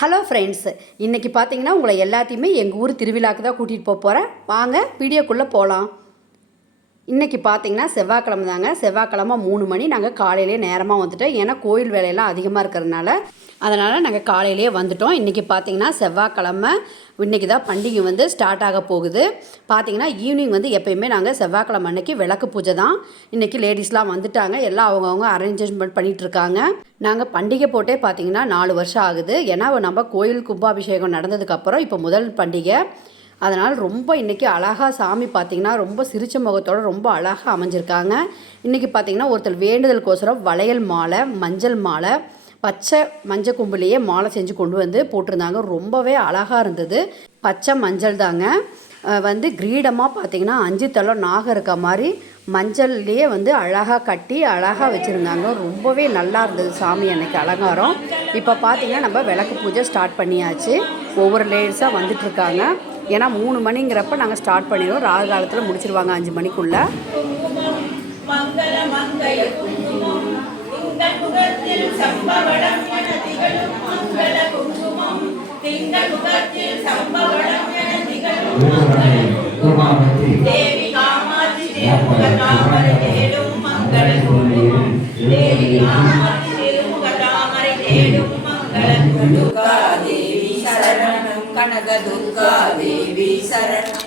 Hello friends, இன்றைக்கி பார்த்தீங்கன்னா உங்களை எல்லாத்தையுமே எங்கள் ஊர் திருவிழாக்கு தான் கூட்டிகிட்டு போகிறேன். வாங்க வீடியோக்குள்ளே போகலாம். இன்றைக்கி பார்த்தீங்கன்னா செவ்வாய்க்கிழமை தாங்க. செவ்வாய்க்கிழமை 3 மணி நாங்கள் காலையிலேயே நேரமாக வந்துட்டோம். ஏன்னா கோயில் வேலையெல்லாம் அதிகமாக இருக்கிறதுனால அதனால் நாங்கள் காலையிலேயே வந்துட்டோம். இன்றைக்கி பார்த்தீங்கன்னா செவ்வாய்க்கிழமை, இன்றைக்கி தான் பண்டிகை வந்து ஸ்டார்ட் ஆக போகுது. பார்த்தீங்கன்னா ஈவினிங் வந்து எப்போயுமே நாங்கள் செவ்வாய்க்கிழமை அன்றைக்கி விளக்கு பூஜை தான். இன்றைக்கி லேடிஸ்லாம் வந்துட்டாங்க. எல்லாம் அவங்கவுங்க அரேஞ்ச்மெண்ட் பண்ணிகிட்ருக்காங்க. நாங்கள் பண்டிகை போட்டே பார்த்தீங்கன்னா 4 வருஷம் ஆகுது. ஏன்னா நம்ம கோயில் கும்பாபிஷேகம் நடந்ததுக்கப்புறம் இப்போ முதல் பண்டிகை. அதனால் ரொம்ப இன்றைக்கி அழகாக சாமி பார்த்திங்கன்னா ரொம்ப சிரிச்ச முகத்தோடு ரொம்ப அழகாக அமைஞ்சிருக்காங்க. இன்றைக்கி பார்த்திங்கன்னா ஒருத்தர் வேண்டுதலுக்கோசரம் வளையல் மாலை, மஞ்சள் மாலை, பச்சை மஞ்சள் கும்பலையே மாலை செஞ்சு கொண்டு வந்து போட்டிருந்தாங்க. ரொம்பவே அழகாக இருந்தது. பச்சை மஞ்சள் தாங்க. வந்து கிரீடமாக பார்த்திங்கன்னா 5 தலை நாகம் இருக்க மாதிரி மஞ்சள்லேயே வந்து அழகாக கட்டி அழகாக வச்சுருந்தாங்க. ரொம்பவே நல்லா இருந்தது சாமி அன்றைக்கி அலங்காரம். இப்போ பார்த்திங்கன்னா நம்ம விளக்கு பூஜை ஸ்டார்ட் பண்ணியாச்சு. ஒவ்வொரு லேடிஸாக வந்துட்டுருக்காங்க. ஏன்னா 3 மணிங்கிறப்ப நாங்கள் ஸ்டார்ட் பண்ணிடுவோம். ராகு காலத்தில் முடிச்சிருவாங்க 5 மணிக்குள்ளே. கனக துர்கா தேவி சரணம்.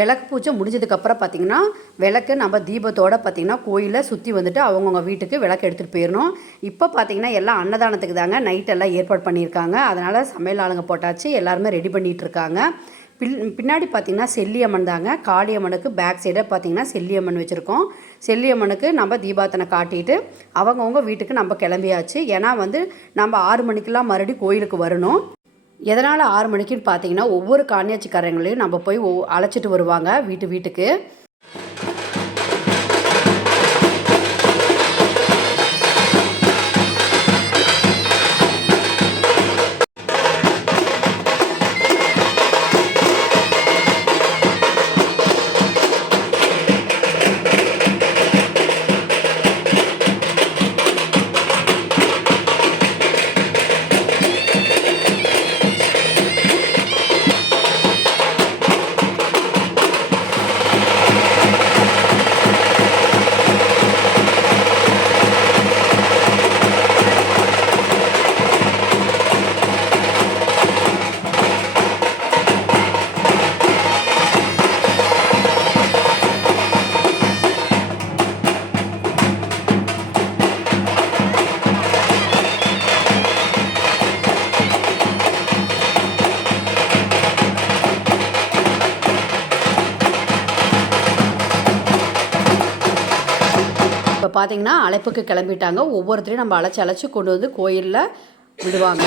விளக்கு பூஜை முடிஞ்சதுக்கப்புறம் பார்த்திங்கன்னா விளக்கு நம்ம தீபத்தோடு பார்த்திங்கன்னா கோயிலை சுற்றி வந்துட்டு அவங்கவுங்க வீட்டுக்கு விளக்கு எடுத்துகிட்டு போயிடணும். இப்போ பார்த்திங்கன்னா எல்லாம் அன்னதானத்துக்கு தாங்க நைட்டெல்லாம் ஏற்பாடு பண்ணியிருக்காங்க. அதனால் சமையல் ஆளுங்க போட்டாச்சு, எல்லாருமே ரெடி பண்ணிகிட்ருக்காங்க. பின்னாடி பார்த்திங்கன்னா செல்லியம்மன் தாங்க. காளியம்மனுக்கு பேக் சைடாக பார்த்திங்கன்னா செல்லியம்மன் வச்சுருக்கோம். செல்லியம்மனுக்கு நம்ம தீபாத்தனை காட்டிட்டு அவங்கவுங்க வீட்டுக்கு நம்ம கிளம்பியாச்சு. ஏன்னா வந்து நம்ம 6 மணிக்கெலாம் மறுபடியும் கோயிலுக்கு வரணும். எதனால் 6 மணிக்குன்னு பார்த்தீங்கன்னா ஒவ்வொரு காணியாட்சிக்காரங்களையும் நம்ம போய் அழைச்சிட்டு வருவாங்க வீட்டுக்கு. இப்போ பார்த்தீங்கன்னா அழைப்புக்கு கிளம்பிட்டாங்க. ஒவ்வொருத்தரையும் நம்ம அழைச்சி கொண்டு வந்து கோயிலில் விடுவாங்க.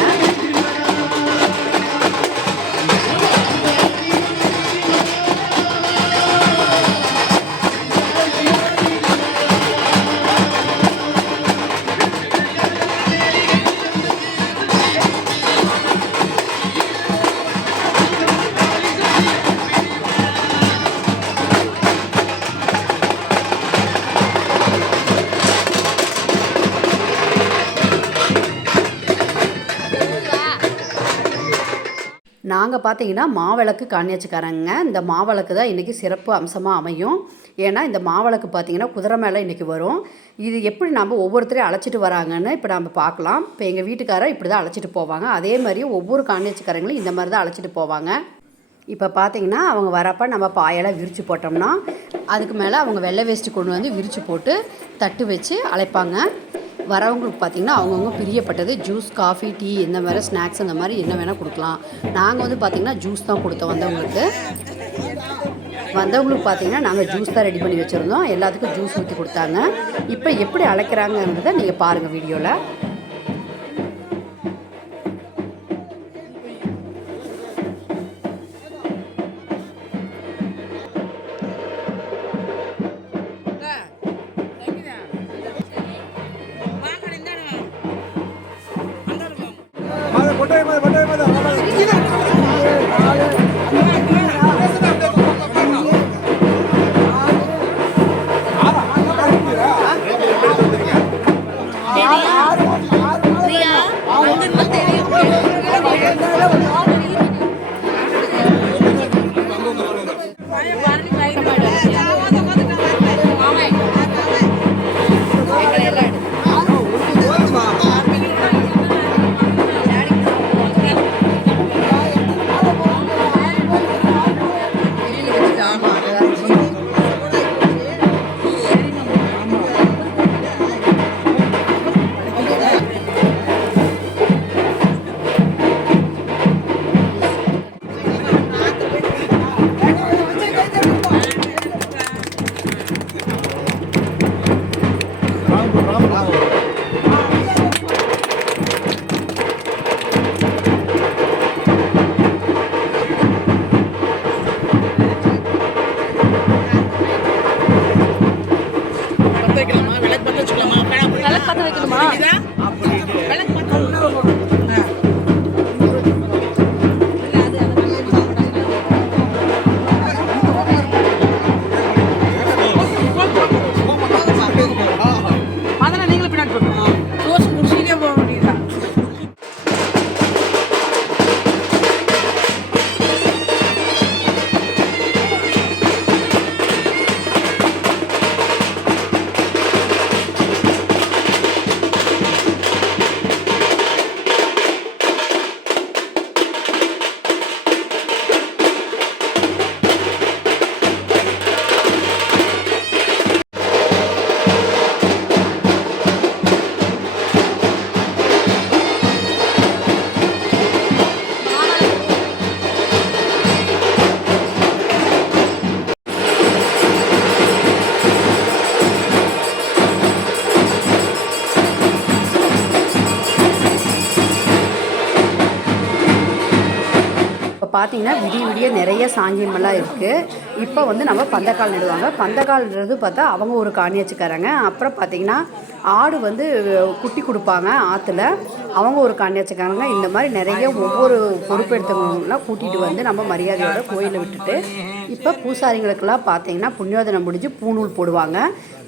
நாங்கள் பார்த்தீங்கன்னா மாவிளக்கு காணியாச்சுக்காரங்க. இந்த மாவிளக்கு தான் இன்றைக்கி சிறப்பு அம்சமாக அமையும். ஏன்னா இந்த மாவிளக்கு பார்த்திங்கன்னா குதிரை மேலே இன்றைக்கி வரும். இது எப்படி நம்ம ஒவ்வொருத்தரையும் அழைச்சிட்டு வராங்கன்னு இப்போ நம்ம பார்க்கலாம். இப்போ எங்கள் வீட்டுக்காரர் இப்படி தான் அழைச்சிட்டு போவாங்க. அதே மாதிரி ஒவ்வொரு காணியாச்சுக்காரங்களும் இந்த மாதிரி தான் அழைச்சிட்டு போவாங்க. இப்போ பார்த்திங்கன்னா அவங்க வரப்போ நம்ம பாயெல்லாம் விரித்து போட்டோம்னா அதுக்கு மேலே அவங்க வெள்ளை வேஸ்ட்டு கொண்டு வந்து விரித்து போட்டு தட்டு வச்சு அழைப்பாங்க. வரவங்களுக்கு பார்த்திங்கன்னா அவங்கவுங்க பிரியப்பட்டது ஜூஸ், காஃபி, டீ, இந்த மாதிரி ஸ்நாக்ஸ் அந்த மாதிரி என்ன வேணால் கொடுக்கலாம். நாங்கள் வந்து பார்த்திங்கன்னா ஜூஸ் தான் கொடுத்தோம் வந்தவங்களுக்கு. வந்தவங்களுக்கு பார்த்தீங்கன்னா நாங்கள் ஜூஸ் தான் ரெடி பண்ணி வச்சுருந்தோம். எல்லாத்துக்கும் ஜூஸ் ஊற்றி கொடுத்தாங்க. இப்போ எப்படி அழைக்கிறாங்கன்றதை நீங்கள் பாருங்கள் வீடியோவில். பார்த்தீங்கன்னா விடிய விடிய நிறைய சாங்கியமெல்லாம் இருக்குது. இப்போ வந்து நம்ம பந்தக்கால் நடுவாங்க. பந்தக்கால்ன்றது பார்த்தா அவங்க ஒரு காணியாச்சுக்காரங்க. அப்புறம் பார்த்திங்கன்னா ஆடு வந்து குட்டி கொடுப்பாங்க ஆற்றுல, அவங்க ஒரு காணியாச்சுக்காரங்க. இந்த மாதிரி நிறைய ஒவ்வொரு பொறுப்பெடுத்தவங்களாம் கூட்டிகிட்டு வந்து நம்ம மரியாதையோட கோயிலை விட்டுட்டு இப்போ பூசாரிங்களுக்கெல்லாம் பார்த்திங்கன்னா புண்ணியோதனம் முடிஞ்சு பூநூல் போடுவாங்க.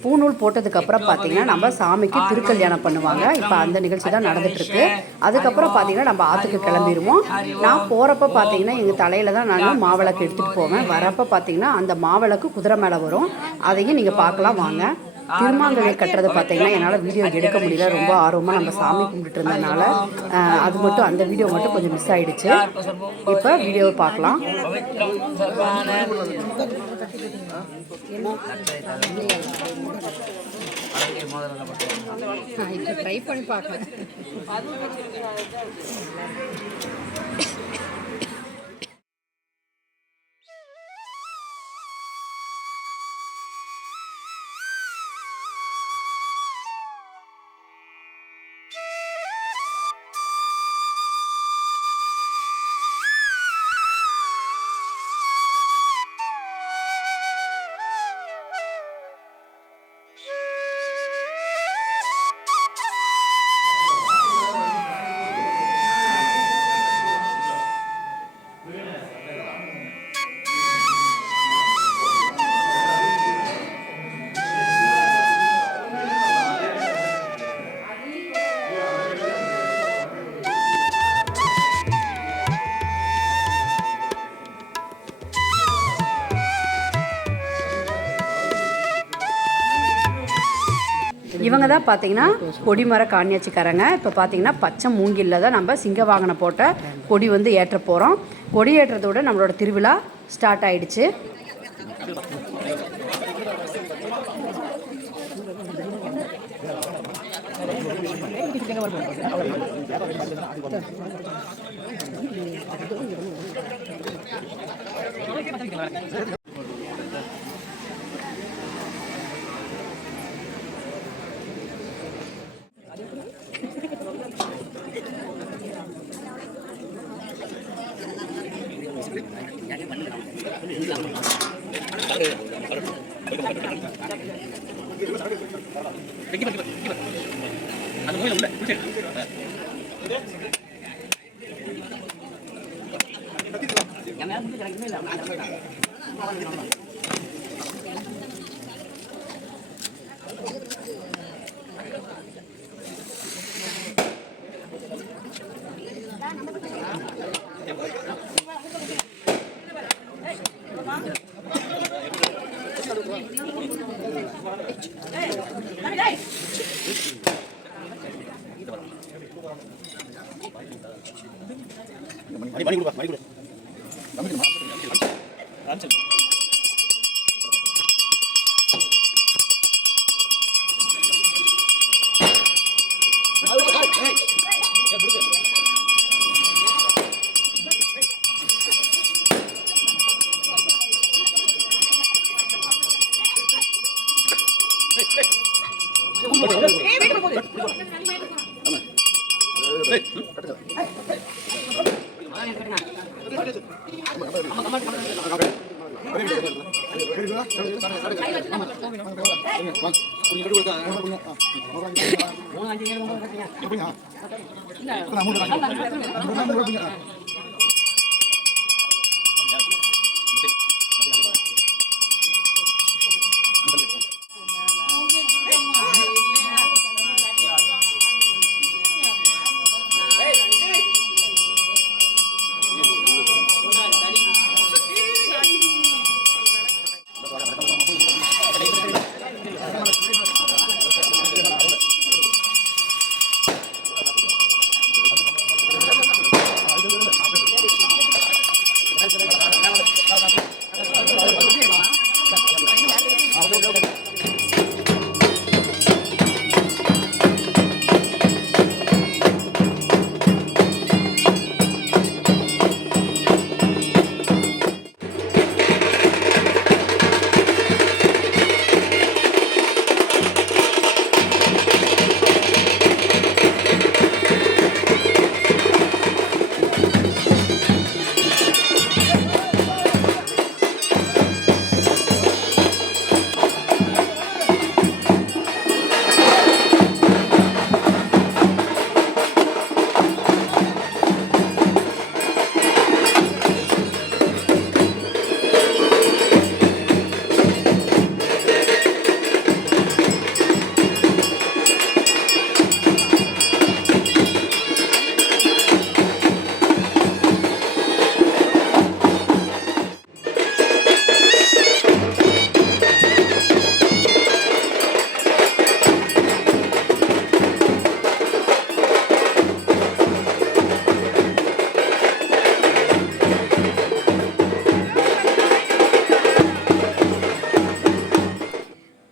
பூநூல் போட்டதுக்கப்புறம் பார்த்திங்கன்னா நம்ம சாமிக்கு திருக்கல்யாணம் பண்ணுவாங்க. இப்போ அந்த நிகழ்ச்சி தான் நடந்துகிட்ருக்கு. அதுக்கப்புறம் பார்த்திங்கன்னா நம்ம ஆற்றுக்கு கிளம்பிடுவோம். நான் போகிறப்ப பார்த்திங்கன்னா எங்கள் தலையில் தான் நான் மாவிளக்கு எடுத்துகிட்டு போவேன். வரப்போ பார்த்திங்கன்னா அந்த மாவிளக்கு குதிரை மேலே வரும். அதையும் நீங்கள் பார்க்கலாம் வாங்க. திருமாங்கலை கட்டுறது பார்த்திங்கன்னா என்னால் வீடியோ எடுக்க முடியல. ரொம்ப ஆர்வமாக நம்ம சாமி கும்பிட்டு இருந்ததுனால அது மட்டும் அந்த வீடியோ மட்டும் கொஞ்சம் மிஸ் ஆகிடுச்சு. இப்போ வீடியோவை பார்க்கலாம். ட்ரை பண்ணி பார்க்கலாம். இவங்க தான் பார்த்தீங்கன்னா கொடிமர காணியாச்சிக்காரங்க. இப்போ பார்த்தீங்கன்னா பச்சை மூங்கில்ல தான் நம்ம சிங்க வாகனம் போட்ட கொடி வந்து ஏற்ற போகிறோம். கொடி ஏற்றதோட நம்மளோட திருவிழா ஸ்டார்ட் ஆயிடுச்சு. மணி கொடு மணி கொடு.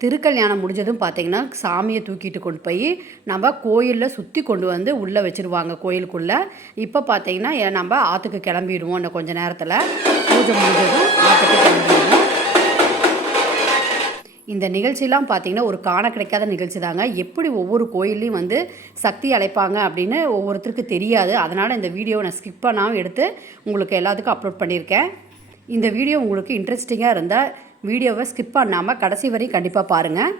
திருக்கல்யாணம் முடிஞ்சதும் பார்த்திங்கன்னா சாமியை தூக்கிட்டு கொண்டு போய் நம்ம கோயிலில் சுற்றி கொண்டு வந்து உள்ளே வச்சுருவாங்க கோயிலுக்குள்ளே. இப்போ பார்த்திங்கன்னா நம்ம ஆற்றுக்கு கிளம்பிடுவோம். இன்னும் கொஞ்சம் நேரத்தில் பூஜை முடிஞ்சதும் ஆற்றுக்கு கிளம்பிடுவோம். இந்த நிகழ்ச்சிலாம் பார்த்திங்கன்னா ஒரு காண கிடைக்காத நிகழ்ச்சி தாங்க. எப்படி ஒவ்வொரு கோயில்லையும் வந்து சக்தி அழைப்பாங்க அப்படின்னு ஒவ்வொருத்தருக்கு தெரியாது. அதனால் இந்த வீடியோவை நான் ஸ்கிப் பண்ணாமல் எடுத்து உங்களுக்கு எல்லாத்துக்கும் அப்லோட் பண்ணியிருக்கேன். இந்த வீடியோ உங்களுக்கு இன்ட்ரெஸ்டிங்காக இருந்தால் வீடியோவை ஸ்கிப் பண்ணாமல் கடைசி வரையும் கண்டிப்பாக பாருங்கள்.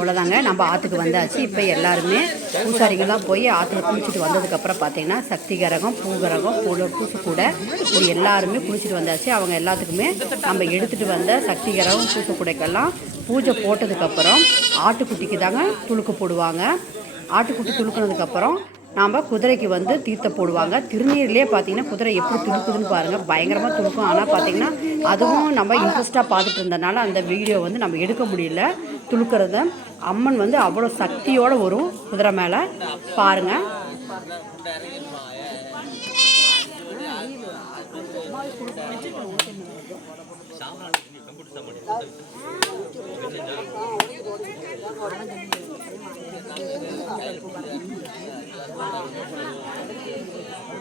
அவ்வளோதாங்க, நம்ம ஆற்றுக்கு வந்தாச்சு. இப்போ எல்லாருமே பூசாரிகள்லாம் போய் ஆற்றுல குளிச்சுட்டு வந்ததுக்கப்புறம் பார்த்திங்கன்னா சக்தி கரகம், பூகரகம், பூசு கூட இது எல்லாருமே குளிச்சுட்டு வந்தாச்சு. அவங்க எல்லாத்துக்குமே நம்ம எடுத்துகிட்டு வந்த சக்தி கரகம், பூசு கூடைக்கெல்லாம் பூஜை போட்டதுக்கப்புறம் ஆட்டுக்குட்டிக்கு தாங்க துளுக்கு போடுவாங்க. ஆட்டுக்குட்டி துளுக்குனதுக்கப்புறம் நாம் குதிரைக்கு வந்து தீர்த்தம் போடுவாங்க. திருநீர்லேயே பார்த்திங்கன்னா குதிரை எப்படி துளுக்குதுன்னு பாருங்கள், பயங்கரமாக துளுக்கும். ஆனால் பார்த்திங்கன்னா அதுவும் நம்ம இன்ட்ரெஸ்ட்டாக பார்த்துட்டு இருந்தனால அந்த வீடியோ வந்து நம்ம எடுக்க முடியல. துளுக்கிறத அம்மன் வந்து அவ்வளோ சக்தியோடு வரும் குதிரை மேலே பாருங்கள்.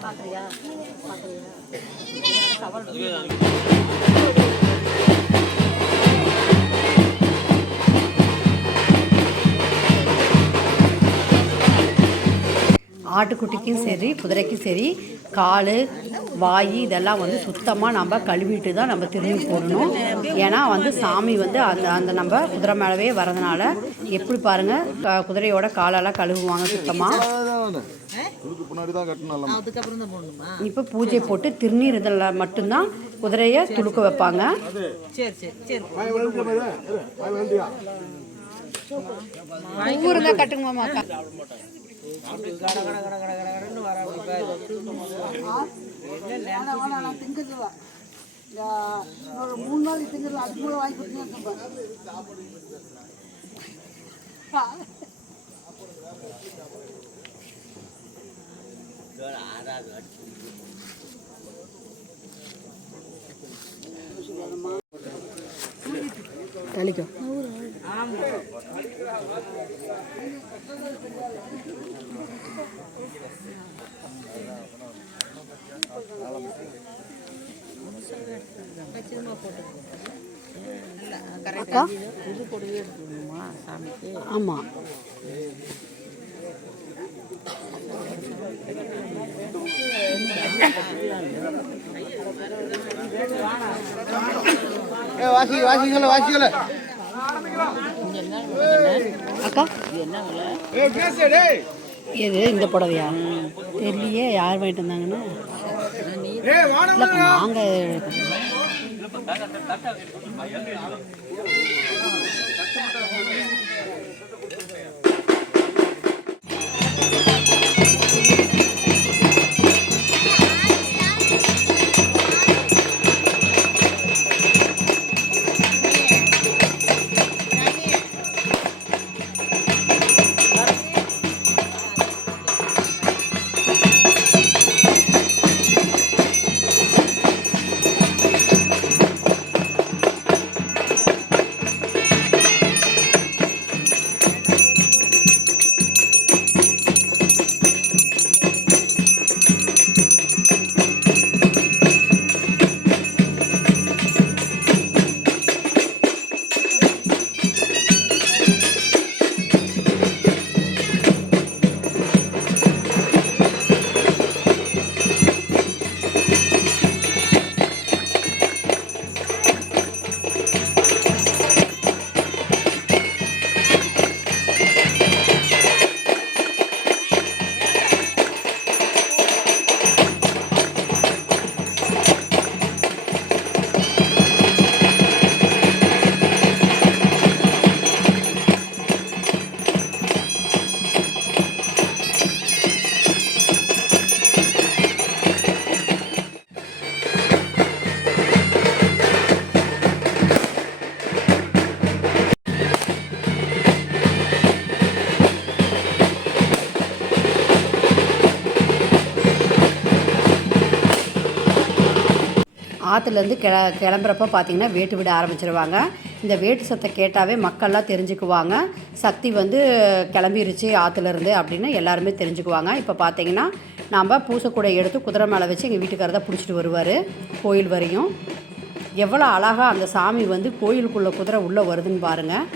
பார்க்குறியா சவால் ஆட்டுக்குட்டிக்கும் சரி குதிரைக்கும் சரி கால் வாய் இதெல்லாம் வந்து சுத்தமாக நம்ம கழுவிட்டு தான் நம்ம திரும்பி போடணும். ஏன்னா வந்து சாமி வந்து அந்த அந்த நம்ம குதிரை மேலவே வரதுனால எப்படி பாருங்கள் குதிரையோட காலெல்லாம் கழுவுவாங்க சுத்தமாக. இப்போ பூஜை போட்டு திருநீர் இதில் மட்டும்தான் குதிரையை துளுக்க வைப்பாங்க. ஊருங்க கட்டுங்கம்மா ஒரு 3 நாள் திங்கல அது கூட வாங்கி கொடுத்தீங்க. தளிக்கும் ஆமாம். அக்கா எது இந்த புடவையா தெரியலையே யார் வாங்கிட்டு வந்தாங்கன்னு. நாங்கள் ஆற்றுலேருந்து கிளம்புறப்ப பார்த்திங்கன்னா வேட்டு விட ஆரம்பிச்சிருவாங்க. இந்த வேட்டு சத்தம் கேட்டாவே மக்கள்லாம் தெரிஞ்சுக்குவாங்க சக்தி வந்து கிளம்பிருச்சு ஆற்றுலேருந்து அப்படின்னு எல்லாருமே தெரிஞ்சுக்குவாங்க. இப்போ பார்த்திங்கன்னா நாம் பூசக்கூடை எடுத்து குதிரை மேலே வச்சு எங்கள் வீட்டுக்காரர் தான் பிடிச்சிட்டு வருவார் கோயில் வரையும். எவ்வளோ அழகாக அந்த சாமி வந்து கோயிலுக்குள்ளே குதிரை உள்ளே வருதுன்னு பாருங்கள்.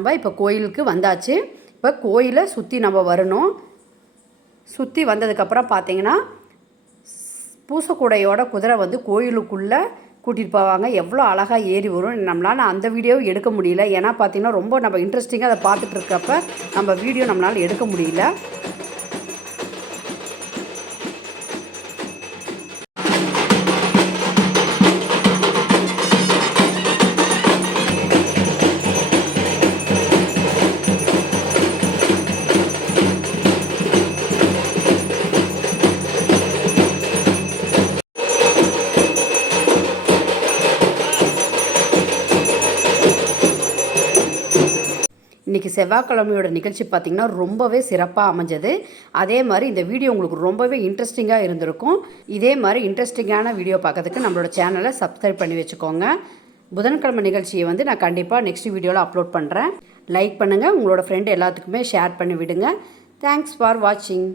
நம்ம இப்போ கோயிலுக்கு வந்தாச்சு. இப்போ கோயிலை சுற்றி நம்ம வரணும். சுற்றி வந்ததுக்கப்புறம் பார்த்தீங்கன்னா பூசக்கூடையோட குதிரை வந்து கோயிலுக்குள்ளே கூட்டிகிட்டு போவாங்க. எவ்வளோ அழகாக ஏறி வரும். நம்மளால் அந்த வீடியோவை எடுக்க முடியல. ஏன்னா பார்த்திங்கன்னா ரொம்ப நம்ம இன்ட்ரெஸ்டிங்காக அதை பார்த்துட்டு இருக்கப்ப நம்ம வீடியோ நம்மளால் எடுக்க முடியல. இன்றைக்கி செவ்வாய்க்கிழமையோட நிகழ்ச்சி பார்த்திங்கன்னா ரொம்பவே சிறப்பாக அமைஞ்சது. அதே மாதிரி இந்த வீடியோ உங்களுக்கு ரொம்பவே இன்ட்ரெஸ்டிங்காக இருந்திருக்கும். இதே மாதிரி இன்ட்ரெஸ்டிங்கான வீடியோ பார்க்கறதுக்கு நம்மளோட சேனலை சப்ஸ்கிரைப் பண்ணி வச்சுக்கோங்க. புதன்கிழமை நிகழ்ச்சியை வந்து நான் கண்டிப்பாக நெக்ஸ்ட் வீடியோவில் அப்லோட் பண்ணுறேன். லைக் பண்ணுங்கள், உங்களோட ஃப்ரெண்டு எல்லாத்துக்குமே ஷேர் பண்ணி விடுங்க. தேங்க்ஸ் ஃபார் வாட்சிங்.